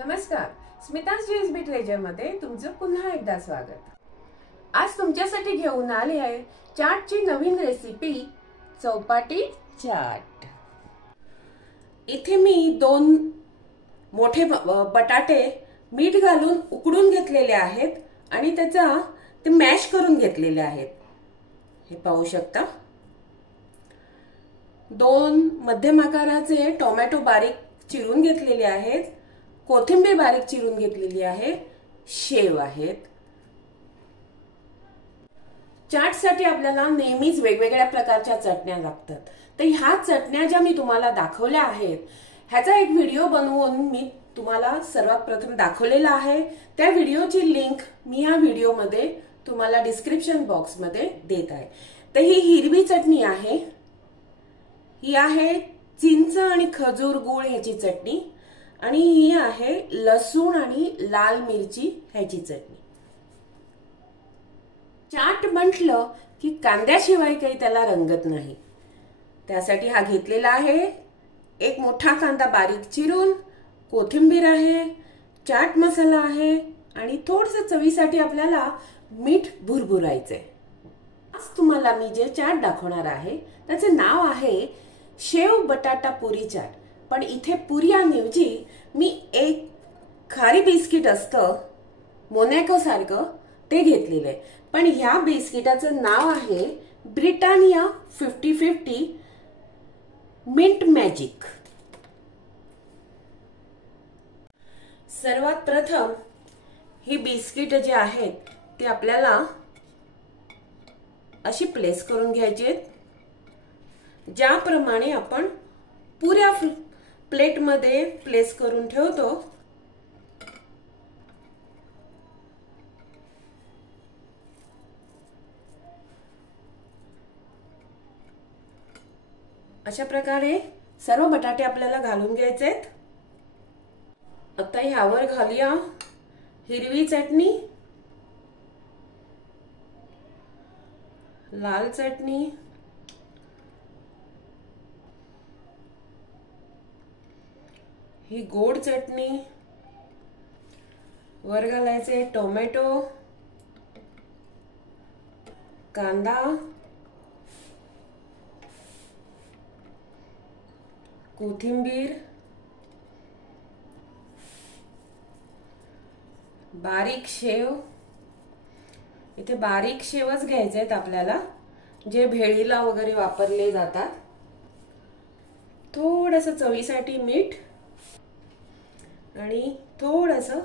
नमस्कार, Smita's GSB treasure मध्ये तुमचं पुन्हा एकदा स्वागत। आज तुमच्यासाठी घेऊन आले आहे चाटची नवीन रेसिपी, चौपाटी चाट। इथे मी 2 मोठे बटाटे मीठ घालून उकडून घेतलेले आहेत आणि ते मॅश करून घेतलेले आहेत। हे पाहू शकता। 2 मध्यम आकाराचे टोमॅटो बारीक चिरून घेतलेले आहेत, कोथिंबीर बारीक चिरून घेतलेली आहे, शेव आहेत। चाटसाठी आपल्याला नेहमीच वेगवेगळ्या प्रकारच्या चटण्या लागतात, तर ह्या चटण्या ज्या मी तुम्हाला दाखवल्या आहेत ह्याचा एक व्हिडिओ बनवून मी तुम्हाला सर्वात प्रथम दाखवलेला आहे। त्या व्हिडिओची लिंक मी या व्हिडिओमध्ये तुम्हाला डिस्क्रिप्शन बॉक्समध्ये देत आहे। तर ही हिरवी चटणी आहे, ही आहे चिंच आणि खजूर गुळ ह्याची चटणी, आणि ही आहे लसूण आणि लाल मिरची ह्याची चटणी। चाट म्हटलं की कांद्याशिवाय काही त्याला रंगत नाही, त्यासाठी हा घेतलेला आहे। एक मोठा कांदा बारीक चिरून, कोथिंबीर आहे, चाट मसाला आहे आणि थोडंसं चवीसाठी आपल्याला मीठ भुरभुरायचंय। आज तुम्हाला मी जे चाट दाखवणार आहे त्याचे नाव आहे शेव बटाटा पुरी चाट। पण इथे पुरीऐवजी मी एक खारी बिस्किट असतं मोनॅको सारखं ते घेतलेलं आहे, पण ह्या बिस्किटाचं नाव आहे ब्रिटानिया 50-50 मिंट मॅजिक। सर्वात प्रथम ही बिस्किट जे आहेत ते आपल्याला अशी प्लेस करून घ्यायची, ज्याप्रमाणे आपण पुऱ्या प्लेट मध्ये प्लेस करून ठेवतो अशा प्रकारे सर्व बटाटे आपल्याला घालून घ्यायचे आहेत। आता ह्यावर घालूया हिरवी चटणी, लाल चटणी, ही गोड चटणी, वर घालायचे टोमॅटो, कांदा, कोथिंबीर, बारीक शेव। इथे बारीक शेवच घ्यायचे आहेत आपल्याला, जे भेळीला वगैरे वापरले जातात। थोडंसं चवीसाठी मीठ आणि थोडंसं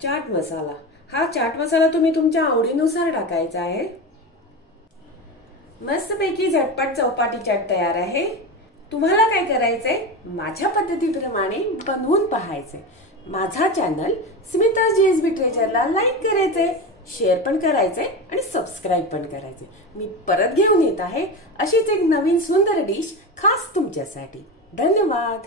चाट मसाला। हा चाट मसाला तुम्ही तुमच्या आवडीनुसार टाकायचा आहे। मस्तपैकी झटपट चौपाटी चाट तयार आहे। तुम्हाला काय करायचंय, माझ्या पद्धतीप्रमाणे बनवून पाहायचंय। माझा चॅनल स्मिताज जीएसबी ट्रेजरला लाईक करायचंय, शेअर पण करायचंय आणि सबस्क्राईब पण करायचंय। मी परत घेऊन येत आहे अशीच एक नवीन सुंदर डिश खास तुमच्यासाठी। धन्यवाद।